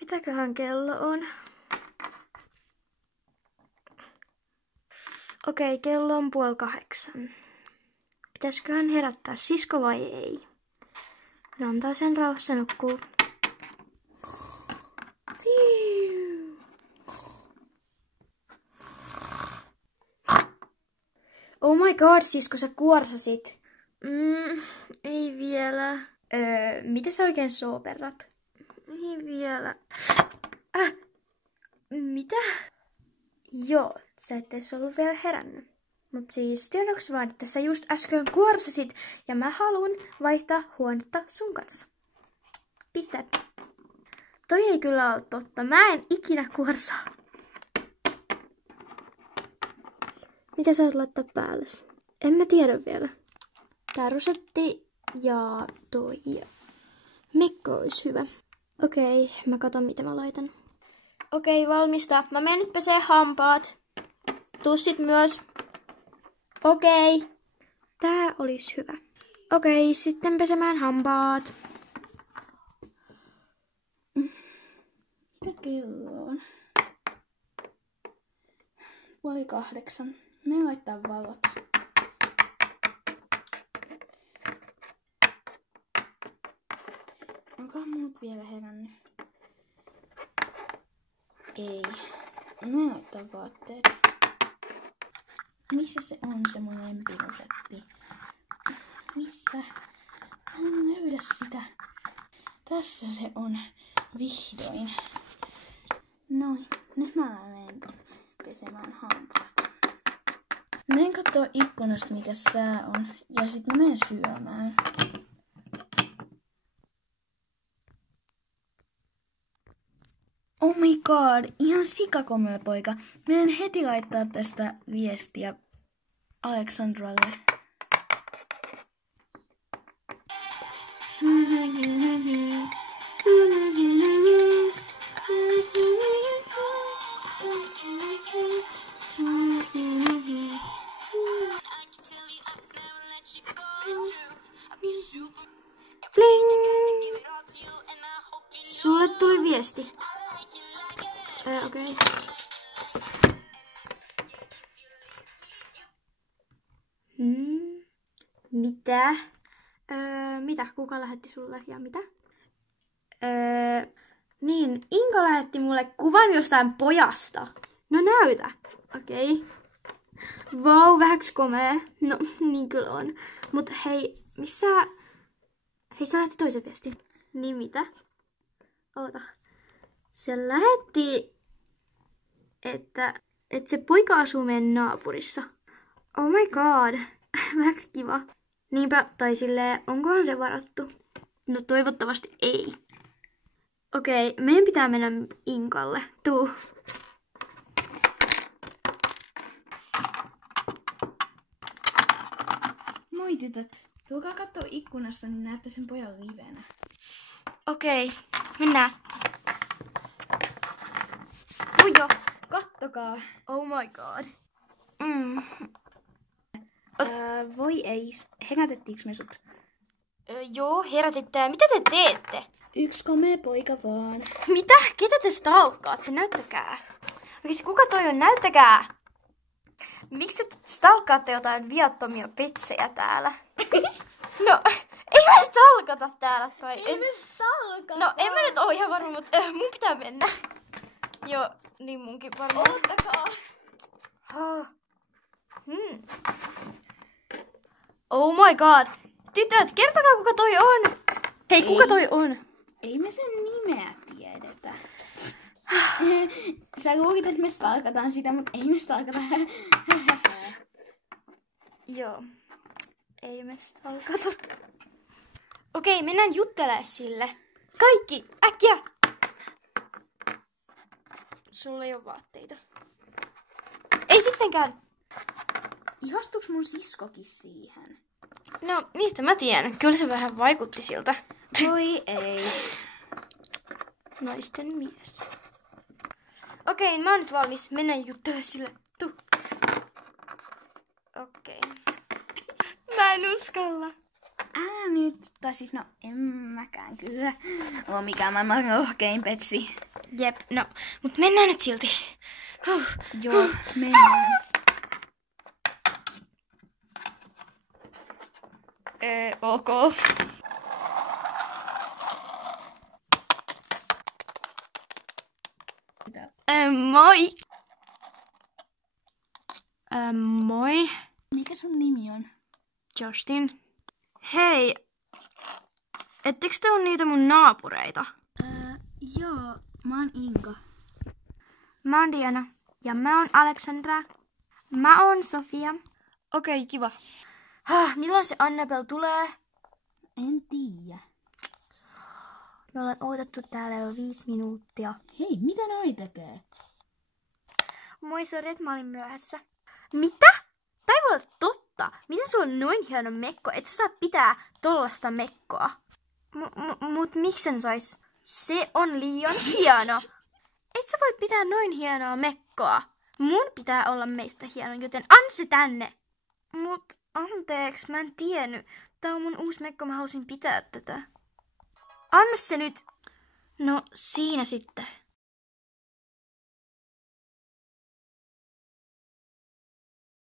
Mitäköhän kello on? Okei, kello on 7:30. Pitäisiköhän herättää sisko vai ei? No antaa sen rauhassa nukkuu. Oh my god, sisko, sä kuorsasit. Ei vielä. Mitä sä oikein sooperrat? Ei vielä. Mitä? Joo, sä et edes ollut vielä herännyt. Mut siis tiedoksi vaan, että sä just äsken kuorsasit ja mä haluan vaihtaa huonetta sun kanssa. Piste. Toi ei kyllä ole totta. Mä en ikinä kuorsaa. Mitä sä oot laittaa päälle? En mä tiedä vielä. Tää rusetti ja toi mekko olisi hyvä. Okei, mä katon mitä mä laitan. Okei, valmista. Mä menen nyt pesee hampaat. Tussit myös. Okei. Tää olisi hyvä. Okei, sitten pesemään hampaat. Mitä kello on? 7:30. Menen laittaa valot. Onkohan muut vielä herännyt? Ei. Menen laittaa vaatteet. Missä se on se mun lempirusetti? Missä? Mä en löydä sitä. Tässä se on. Vihdoin. Noin. Nyt mä menen pesemään hampaat. Menen kattoo ikkunasta mikä sää on. Ja sit mä menen syömään. Oh my god, ihan sikakomea poika. Menen heti laittaa tästä viestiä Aleksandralle. Bling! Sulle tuli viesti. Okei. Mitä? Mitä? Kuka lähetti sulle ja mitä? Niin, Inka lähetti mulle kuvan jostain pojasta. No näytä. Okei. Vau, vähäks komea. No, niin kyllä on. Mut hei, missä... Hei, sä lähetti toisen viestin. Niin mitä? Oota. Se lähetti, että se poika asuu meidän naapurissa. Oh my god. Vähäks kiva. Niinpä, tai silleen, onkohan se varattu? No toivottavasti ei. Okei, meidän pitää mennä Inkalle. Tuu. Moi tytöt. Tulkaa kattoo ikkunasta, niin näette sen pojan livenä. Okei, mennään. Ujo, Kattokaa. oh my god. Voi ei. Hengätettiinkö me sut? Joo, herätitte. Mitä te teette? Yksi komea poika vaan. Mitä? Ketä te stalkkaatte? Näyttäkää. Oikeesti kuka toi on? Näyttäkää. Miksi te stalkkaatte jotain viattomia pitsejä täällä? No, ei me stalkata täällä tai... Ei me stalkata. No, en mä nyt oo ihan varma, mutta mun pitää mennä. Joo, niin munkin varmaan. Ottakaa. Oh my god. Tytöt, kertokaa kuka toi on. Hei, kuka toi on? Ei me sen nimeä tiedetä. Sä luulit, että me stalkataan sitä, mutta ei me stalkata. Joo. Ei me stalkata. Okei, mennään juttelemaan sille. Kaikki, äkkiä! Sulla ei oo vaatteita. Ei sittenkään. Ihastuks mun siskokin siihen? No, mistä mä tiedän? Kyllä se vähän vaikutti siltä. Voi ei. Naisten mies. Okei, mä oon nyt valmis. Mennään juttelemaan sille. Tuu. Okei. Mä en uskalla. Älä nyt. Tai siis no, en mäkään kyllä. Oo mikään maailman rohkein petsi. Jep, no. Mut mennään nyt silti. Joo, mennään. Ok. Moi. Moi. Mikä sun nimi on? Justin. Hei. Ettekö te ole niitä mun naapureita? Joo, mä oon Inka. Mä oon Diana. Ja mä oon Alexandra. Mä oon Sofia. Okei, kiva. Milloin se Annabelle tulee? En tiedä. Me ollaan odotettu täällä jo 5 minuuttia. Hei, mitä noi tekee? Moi, sori, että mä olin myöhässä. Mitä? Tää ei voi olla totta. Miten sulla on noin hieno mekko? Et sä saa pitää tollasta mekkoa. Mut miksen sais? Se on liian hieno. Et sä voi pitää noin hienoa mekkoa. Mun pitää olla meistä hieno, joten anna se tänne. Mut anteeksi, mä en tiennyt. Tää on mun uusi mekko, mä halusin pitää tätä. Anna se nyt. No, siinä sitten.